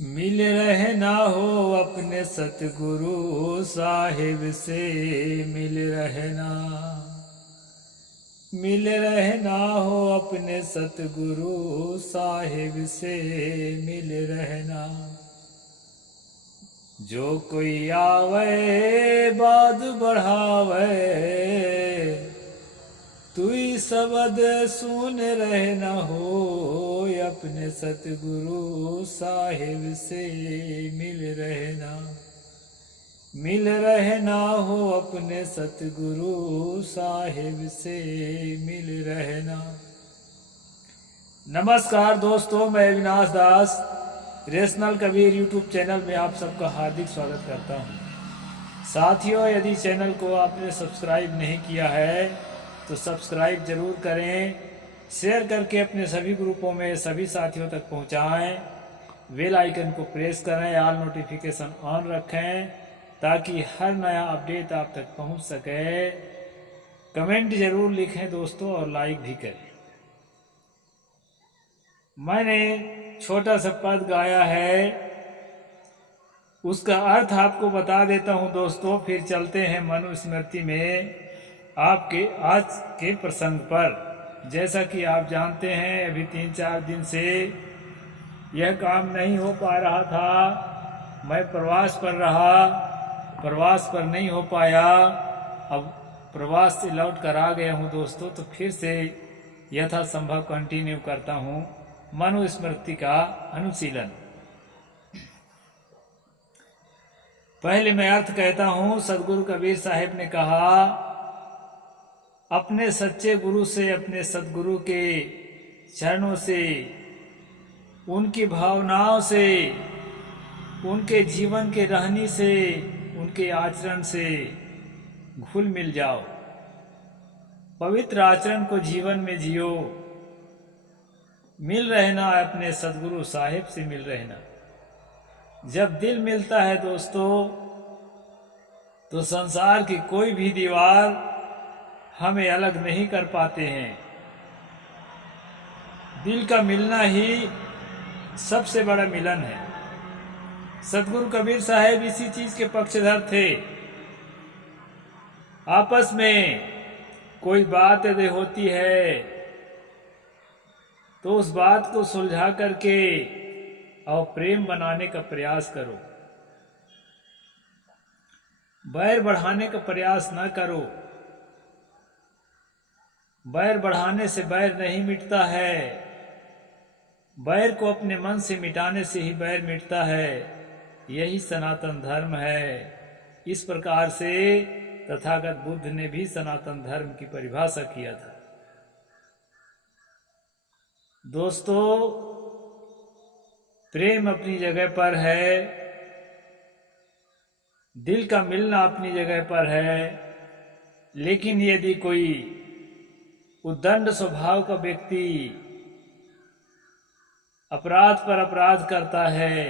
मिल रहे ना हो अपने सतगुरु साहिब से, मिल रहे ना हो अपने सतगुरु साहिब से, मिल रहना। जो कोई आवे बात बढ़ावे, तुई शब्द सुन रहना हो अपने सतगुरु साहिब से, मिल रहना हो अपने सतगुरु साहिब से, मिल रहना। नमस्कार दोस्तों, मैं अविनाश दास रेशनल कबीर यूट्यूब चैनल में आप सबका हार्दिक स्वागत करता हूं। साथियों, यदि चैनल को आपने सब्सक्राइब नहीं किया है तो सब्सक्राइब जरूर करें, शेयर करके अपने सभी ग्रुपों में सभी साथियों तक पहुंचाएं, बेल आइकन को प्रेस करें, ऑल नोटिफिकेशन ऑन रखें ताकि हर नया अपडेट आप तक पहुंच सके। कमेंट जरूर लिखें दोस्तों और लाइक भी करें। मैंने छोटा सा पद गाया है, उसका अर्थ आपको बता देता हूं दोस्तों, फिर चलते हैं मनुस्मृति में आपके आज के प्रसंग पर। जैसा कि आप जानते हैं, अभी 3-4 दिन से यह काम नहीं हो पा रहा था। मैं प्रवास पर रहा, प्रवास पर नहीं हो पाया। अब प्रवास से लौट कर आ गया हूँ दोस्तों, तो फिर से यथासंभव कंटिन्यू करता हूँ मनुस्मृति का अनुशीलन। पहले मैं अर्थ कहता हूँ। सदगुरु कबीर साहिब ने कहा, अपने सच्चे गुरु से, अपने सदगुरु के चरणों से, उनकी भावनाओं से, उनके जीवन के रहनी से, उनके आचरण से घुल मिल जाओ। पवित्र आचरण को जीवन में जियो। मिल रहना अपने सदगुरु साहिब से, मिल रहना। जब दिल मिलता है दोस्तों, तो संसार की कोई भी दीवार हमें अलग नहीं कर पाते हैं। दिल का मिलना ही सबसे बड़ा मिलन है। सदगुरु कबीर साहब इसी चीज के पक्षधर थे। आपस में कोई बात यदि होती है तो उस बात को सुलझा करके और प्रेम बनाने का प्रयास करो। बैर बढ़ाने का प्रयास न करो। बैर बढ़ाने से बैर नहीं मिटता है। बैर को अपने मन से मिटाने से ही बैर मिटता है। यही सनातन धर्म है। इस प्रकार से तथागत बुद्ध ने भी सनातन धर्म की परिभाषा किया था। दोस्तों, प्रेम अपनी जगह पर है, दिल का मिलना अपनी जगह पर है, लेकिन यदि कोई उद्दंड स्वभाव का व्यक्ति अपराध पर अपराध करता है,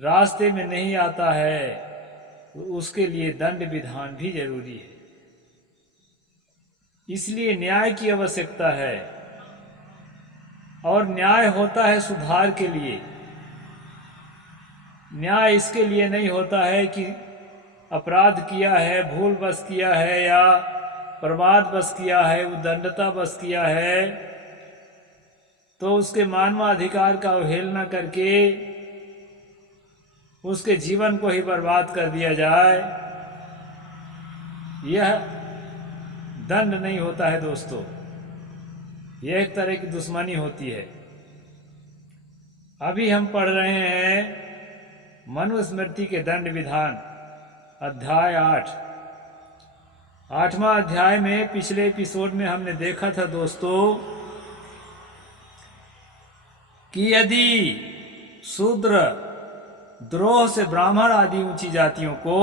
रास्ते में नहीं आता है, तो उसके लिए दंड विधान भी जरूरी है। इसलिए न्याय की आवश्यकता है, और न्याय होता है सुधार के लिए। न्याय इसके लिए नहीं होता है कि अपराध किया है, भूल बस किया है, या प्रमाद बस किया है, उद्दंडता बस किया है, तो उसके मानवाधिकार का अवहेलना करके उसके जीवन को ही बर्बाद कर दिया जाए। यह दंड नहीं होता है दोस्तों, यह एक तरह की दुश्मनी होती है। अभी हम पढ़ रहे हैं मनुस्मृति के दंड विधान, अध्याय 8। 8वां अध्याय में पिछले एपिसोड में हमने देखा था दोस्तों कि यदि शूद्र द्रोह से ब्राह्मण आदि ऊंची जातियों को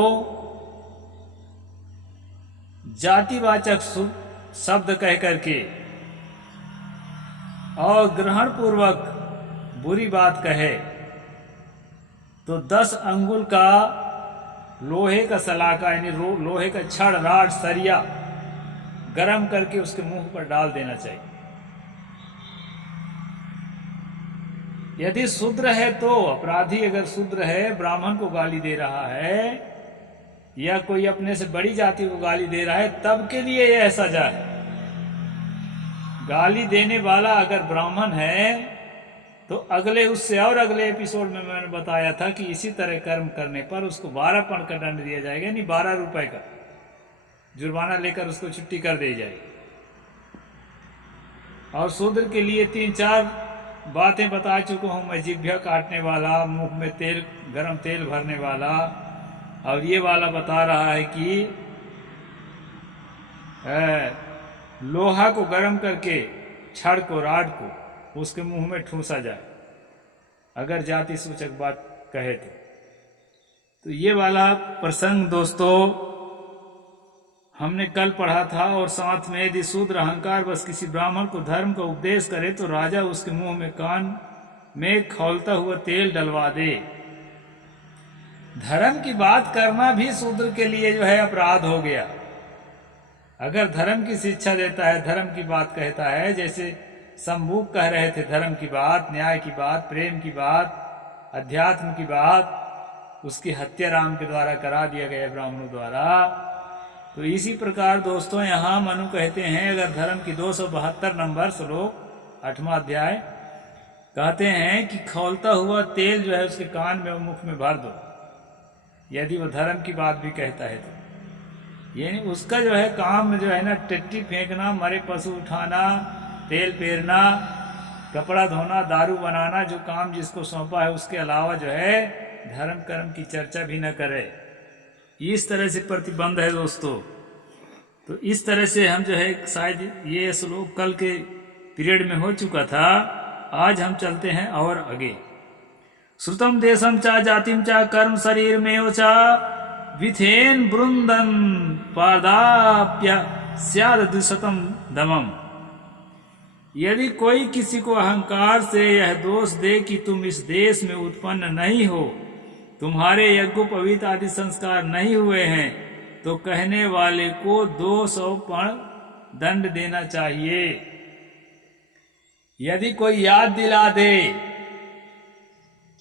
जातिवाचक शब्द कह करके और ग्रहण पूर्वक बुरी बात कहे, तो 10 अंगुल का लोहे का सलाका, यानी लोहे का छड़, राड, सरिया गरम करके उसके मुंह पर डाल देना चाहिए। यदि शूद्र है तो अपराधी अगर शूद्र है, ब्राह्मण को गाली दे रहा है या कोई अपने से बड़ी जाति को गाली दे रहा है, तब के लिए यह सजा है। गाली देने वाला अगर ब्राह्मण है तो उससे अगले एपिसोड में मैंने बताया था कि इसी तरह कर्म करने पर उसको 12 पण का दंड दिया जाएगा, यानी 12 रुपए का जुर्माना लेकर उसको छुट्टी कर दी जाएगी। और शूद्र के लिए 3-4 बातें बता चुका हूं मैं, जिह्वा काटने वाला, मुंह में गरम तेल भरने वाला, और ये वाला बता रहा है कि लोहा को गर्म करके छड़ को, राड को उसके मुंह में ठूंसा जाए, अगर जाति सूचक बात कहे तो ये वाला प्रसंग दोस्तों हमने कल पढ़ा था। और साथ में यदि शूद्र अहंकार बस किसी ब्राह्मण को धर्म का उपदेश करे तो राजा उसके मुंह में कान में खौलता हुआ तेल डलवा दे। धर्म की बात करना भी शूद्र के लिए जो है अपराध हो गया। अगर धर्म की शिक्षा देता है, धर्म की बात कहता है, जैसे शंभुक कह रहे थे, धर्म की बात, न्याय की बात, प्रेम की बात, अध्यात्म की बात, उसकी हत्या राम के द्वारा करा दिया गया ब्राह्मणों द्वारा। तो इसी प्रकार दोस्तों यहाँ मनु कहते हैं, अगर धर्म की 272 नंबर श्लोक 8वां अध्याय कहते हैं कि खौलता हुआ तेल जो है उसके कान में और मुख में भर दो, यदि वो धर्म की बात भी कहता है तो। यानी उसका जो है काम जो है ना, टट्टी फेंकना, मरे पशु उठाना, तेल पेरना, कपड़ा धोना, दारू बनाना, जो काम जिसको सौंपा है उसके अलावा जो है धर्म कर्म की चर्चा भी न करे, इस तरह से प्रतिबंध है दोस्तों। तो इस तरह से हम जो है, शायद ये श्लोक कल के पीरियड में हो चुका था, आज हम चलते हैं और आगे। श्रुतम देशम चा जातिम चा कर्म शरीर में चा विथेन वृंदन पादाप्य स्याद द्विशतम दमम। यदि कोई किसी को अहंकार से यह दोष दे कि तुम इस देश में उत्पन्न नहीं हो, तुम्हारे यज्ञोपवीत आदि संस्कार नहीं हुए हैं, तो कहने वाले को 200 पण दंड देना चाहिए। यदि कोई याद दिला दे,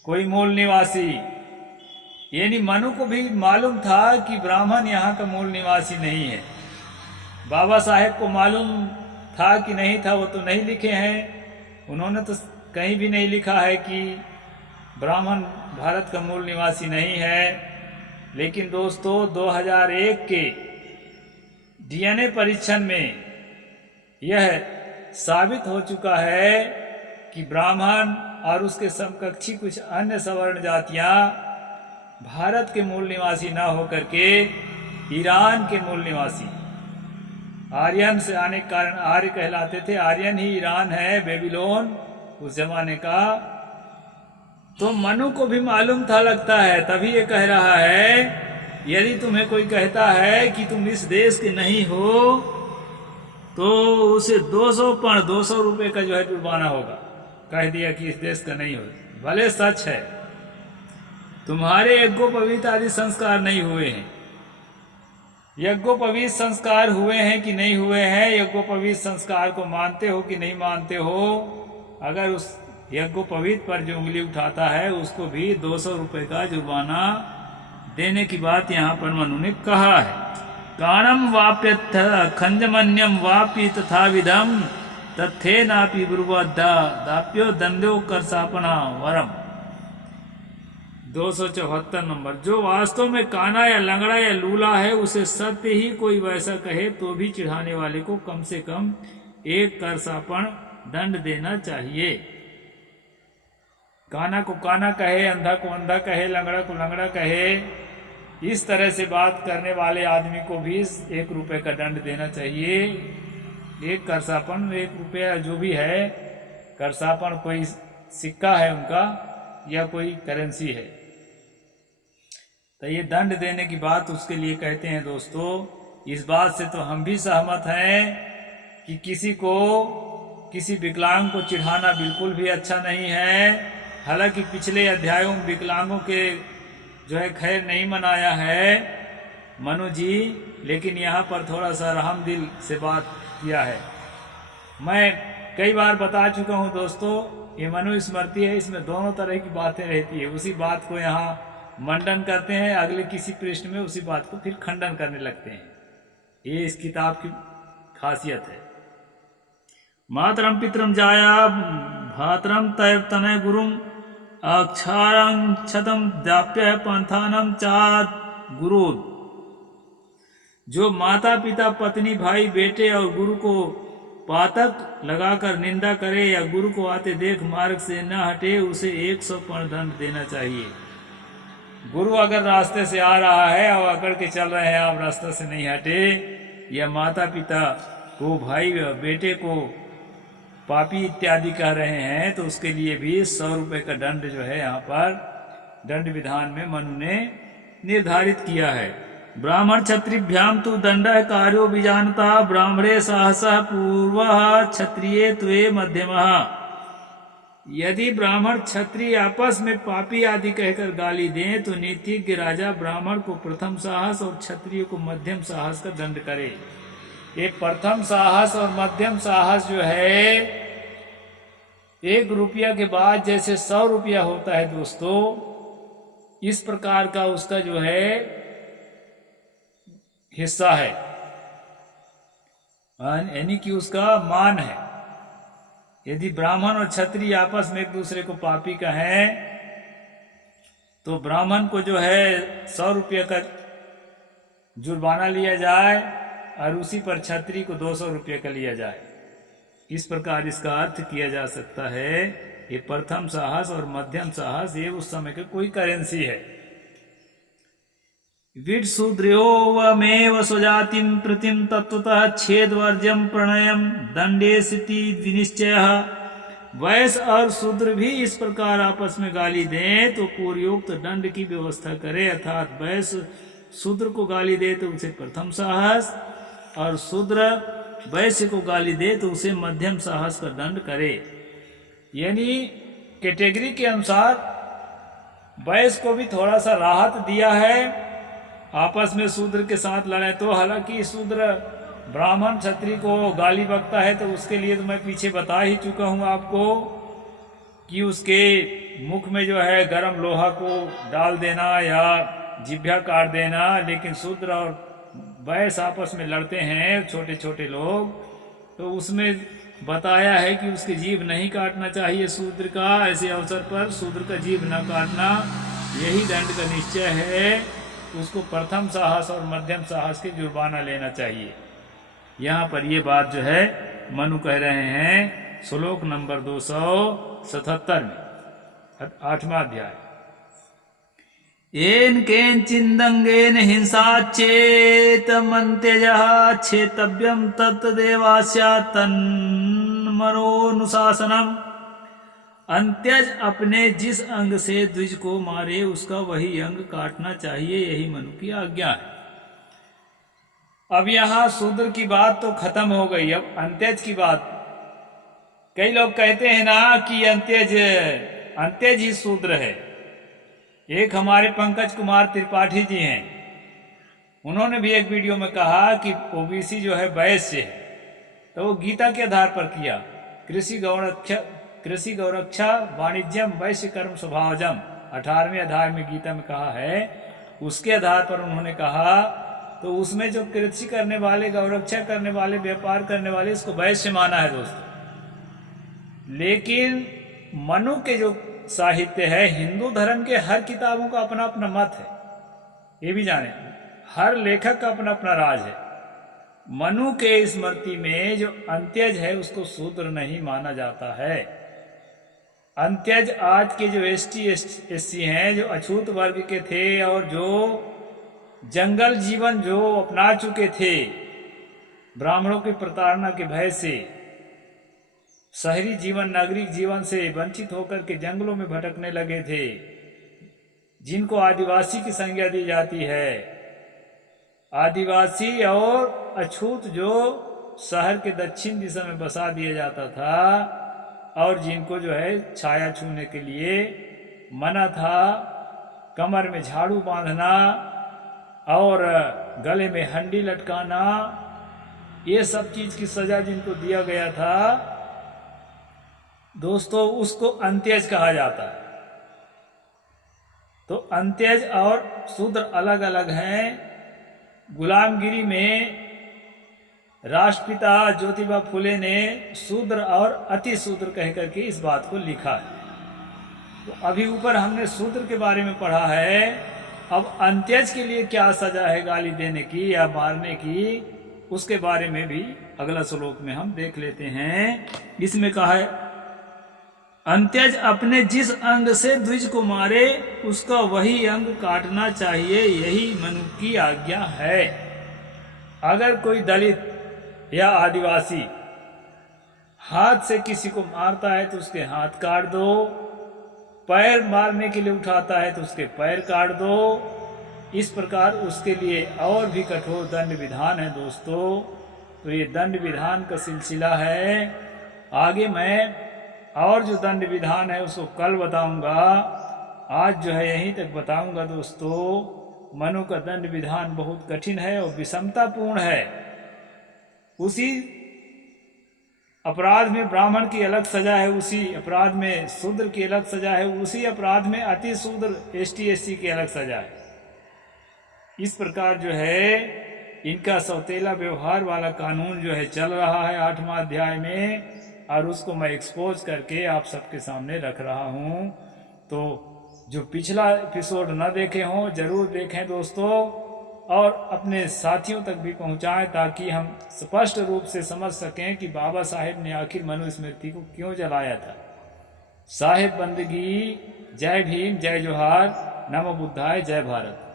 कोई मूल निवासी, यानी मनु को भी मालूम था कि ब्राह्मण यहाँ का मूल निवासी नहीं है, बाबा साहेब को मालूम था कि नहीं था, वो तो नहीं लिखे हैं, उन्होंने तो कहीं भी नहीं लिखा है कि ब्राह्मण भारत का मूल निवासी नहीं है। लेकिन दोस्तों 2001 के डीएनए परीक्षण में यह साबित हो चुका है कि ब्राह्मण और उसके समकक्षी कुछ अन्य सवर्ण जातियां भारत के मूल निवासी न होकर के ईरान के मूल निवासी, आर्यन से आने के कारण आर्य कहलाते थे, आर्यन ही ईरान है, बेबीलोन उस जमाने का। तो मनु को भी मालूम था लगता है, तभी ये कह रहा है यदि तुम्हें कोई कहता है कि तुम इस देश के नहीं हो तो उसे 200 पण 200 रुपए का जो है जुर्माना होगा। कह दिया कि इस देश का नहीं हो, भले सच है, तुम्हारे यज्ञोपवीत आदि संस्कार नहीं हुए हैं। यज्ञोपवीत संस्कार हुए हैं कि नहीं हुए हैं, यज्ञोपवीत संस्कार को मानते हो कि नहीं मानते हो, अगर उस यज्ञोपवीत पर जो उंगली उठाता है उसको भी 200 रुपए का जुर्माना देने की बात यहाँ पर मनु ने कहा है। काणम वाप्यथ खंजमन्यम वापि तथा विधम तथे नापि ब्रुवद्धा दाप्यो दंडो कर सापना वरम। 274 नंबर। जो वास्तव में काना या लंगड़ा या लूला है उसे सत्य ही कोई वैसा कहे तो भी चिढ़ाने वाले को कम से कम 1 करसापण दंड देना चाहिए। काना को काना कहे, अंधा को अंधा कहे, लंगड़ा को लंगड़ा कहे, इस तरह से बात करने वाले आदमी को भी 1 रुपए का दंड देना चाहिए। 1 करसापण 1 रुपया जो भी है, करसापण कोई सिक्का है उनका या कोई करेंसी है, तो ये दंड देने की बात उसके लिए कहते हैं। दोस्तों इस बात से तो हम भी सहमत हैं कि किसी विकलांग को चिढ़ाना बिल्कुल भी अच्छा नहीं है। हालांकि पिछले अध्यायों में विकलांगों के जो है खैर नहीं मनाया है मनु जी, लेकिन यहाँ पर थोड़ा सा रहम दिल से बात किया है। मैं कई बार बता चुका हूँ दोस्तों, ये मनुस्मृति है, इसमें दोनों तरह की बातें रहती है। उसी बात को यहाँ मंडन करते हैं, अगले किसी पृष्ठ में उसी बात को फिर खंडन करने लगते हैं। ये इस किताब की खासियत है। मातरम पितरम जाया भातरम तय तनय गुरुम अक्षारं क्षतम दाप्य पंथानम चात गुरु। जो माता पिता पत्नी भाई बेटे और गुरु को पातक लगाकर निंदा करे या गुरु को आते देख मार्ग से न हटे, उसे 100 पर्ण दंड देना चाहिए। गुरु अगर रास्ते से आ रहा है और अकड़ के चल रहे हैं, आप रास्ते से नहीं हटे, या माता पिता को भाई बेटे को पापी इत्यादि कह रहे हैं, तो उसके लिए भी 100 रुपये का दंड जो है यहाँ पर दंड विधान में मनु ने निर्धारित किया है। ब्राह्मण क्षत्रिभ्याम तु दंड कार्यो बीजानता ब्राह्मणे सहसः पूर्व क्षत्रिय त्वे मध्यम। यदि ब्राह्मण क्षत्रिय आपस में पापी आदि कहकर गाली दें तो नीतिज्ञ राजा ब्राह्मण को प्रथम साहस और क्षत्रिय को मध्यम साहस का दंड करे। ये प्रथम साहस और मध्यम साहस जो है, 1 रुपया के बाद जैसे 100 रुपया होता है दोस्तों, इस प्रकार का उसका जो है हिस्सा है, यानी कि उसका मान है। यदि ब्राह्मण और क्षत्रिय आपस में एक दूसरे को पापी कहें तो ब्राह्मण को जो है 100 रुपये का जुर्माना लिया जाए और उसी पर क्षत्रिय को 200 रुपये का लिया जाए। इस प्रकार इसका अर्थ किया जा सकता है। ये प्रथम साहस और मध्यम साहस ये उस समय की कोई करेंसी है। विड शूद्रोवमेव स्वजातिम प्रतिम तत्वतः छेदवर्जम प्रणयम दंडेसिति विनिश्चय। वैश्य और शूद्र भी इस प्रकार आपस में गाली दें तो पूर्वोक्त दंड की व्यवस्था करे, अर्थात वैश्य शूद्र को गाली दे तो उसे प्रथम साहस और शूद्र वैश्य को गाली दे तो उसे मध्यम साहस का दंड करे। यानी कैटेगरी के अनुसार वैश्य को भी थोड़ा सा राहत दिया है। आपस में शूद्र के साथ लड़े तो, हालांकि शूद्र ब्राह्मण क्षत्रिय को गाली बकता है तो उसके लिए तो मैं पीछे बता ही चुका हूँ आपको कि उसके मुख में जो है गर्म लोहा को डाल देना या जिभ्या काट देना। लेकिन शूद्र और वैश्य आपस में लड़ते हैं छोटे छोटे लोग, तो उसमें बताया है कि उसकी जीभ नहीं काटना चाहिए शूद्र का। ऐसे अवसर पर शूद्र का जीभ न काटना यही दंड का निश्चय है। उसको प्रथम साहस और मध्यम साहस के जुर्माना लेना चाहिए। यहाँ पर ये बात जो है मनु कह रहे हैं श्लोक नंबर 277 में 8वां अध्याय। येन केनचिदंगेन हिंसा चेतमन्त्यजः छेतव्यम तत्तदेवास्या तन्मनोनुशासनम्। अंत्यज अपने जिस अंग से द्विज को मारे उसका वही अंग काटना चाहिए, यही मनु की आज्ञा है। अब यहाँ शूद्र की बात तो खत्म हो गई, अब अंत्यज की बात। कई लोग कहते हैं ना कि अंत्यज ही शूद्र है। एक हमारे पंकज कुमार त्रिपाठी जी हैं, उन्होंने भी एक वीडियो में कहा कि ओबीसी जो है वैश्य है, तो वो गीता के आधार पर किया। कृषि गौरक्षा वाणिज्यम वैश्य कर्म स्वभावजम 18वें अध्याय में गीता में कहा है, उसके आधार पर उन्होंने कहा। तो उसमें जो कृषि करने वाले, गौरक्षा करने वाले, व्यापार करने वाले, इसको वैश्य माना है दोस्तों। लेकिन मनु के जो साहित्य है, हिंदू धर्म के हर किताबों का अपना अपना मत है, ये भी जाने। हर लेखक का अपना अपना राज है। मनु के स्मृति में जो अंत्यज है उसको शूद्र नहीं माना जाता है। अंत्यज आज के जो ST/SC हैं, जो अछूत वर्ग के थे और जो जंगल जीवन जो अपना चुके थे, ब्राह्मणों की प्रताड़ना के भय से, शहरी जीवन नागरिक जीवन से वंचित होकर के जंगलों में भटकने लगे थे, जिनको आदिवासी की संज्ञा दी जाती है। आदिवासी और अछूत जो शहर के दक्षिण दिशा में बसा दिया जाता था और जिनको जो है छाया छूने के लिए मना था, कमर में झाड़ू बांधना और गले में हंडी लटकाना, ये सब चीज की सजा जिनको दिया गया था, दोस्तों उसको अंत्यज कहा जाता है। तो अंत्यज और शूद्र अलग अलग हैं। गुलामगिरी में राष्ट्रपिता ज्योतिबा फुले ने शूद्र और अति शूद्र कहकर के इस बात को लिखा है। तो अभी ऊपर हमने शूद्र के बारे में पढ़ा है, अब अंत्यज के लिए क्या सजा है गाली देने की या मारने की, उसके बारे में भी अगला श्लोक में हम देख लेते हैं। इसमें कहा है, अंत्यज अपने जिस अंग से द्विज को मारे उसका वही अंग काटना चाहिए, यही मनु की आज्ञा है। अगर कोई दलित या आदिवासी हाथ से किसी को मारता है तो उसके हाथ काट दो, पैर मारने के लिए उठाता है तो उसके पैर काट दो। इस प्रकार उसके लिए और भी कठोर दंड विधान है दोस्तों। तो ये दंड विधान का सिलसिला है। आगे मैं और जो दंड विधान है उसको कल बताऊंगा। आज जो है यहीं तक बताऊंगा दोस्तों। मनु का दंड विधान बहुत कठिन है और विषमतापूर्ण है। उसी अपराध में ब्राह्मण की अलग सजा है, उसी अपराध में शूद्र की अलग सजा है, उसी अपराध में अति शूद्र एसटी एससी की अलग सजा है। इस प्रकार जो है इनका सौतेला व्यवहार वाला कानून जो है चल रहा है 8वां अध्याय में, और उसको मैं एक्सपोज करके आप सबके सामने रख रहा हूं। तो जो पिछला एपिसोड न देखे हों जरूर देखें दोस्तों, और अपने साथियों तक भी पहुंचाएं ताकि हम स्पष्ट रूप से समझ सकें कि बाबा साहेब ने आखिर मनुस्मृति को क्यों जलाया था। साहेब बंदगी। जय भीम, जय जोहार, नमो बुद्धाय, जय भारत।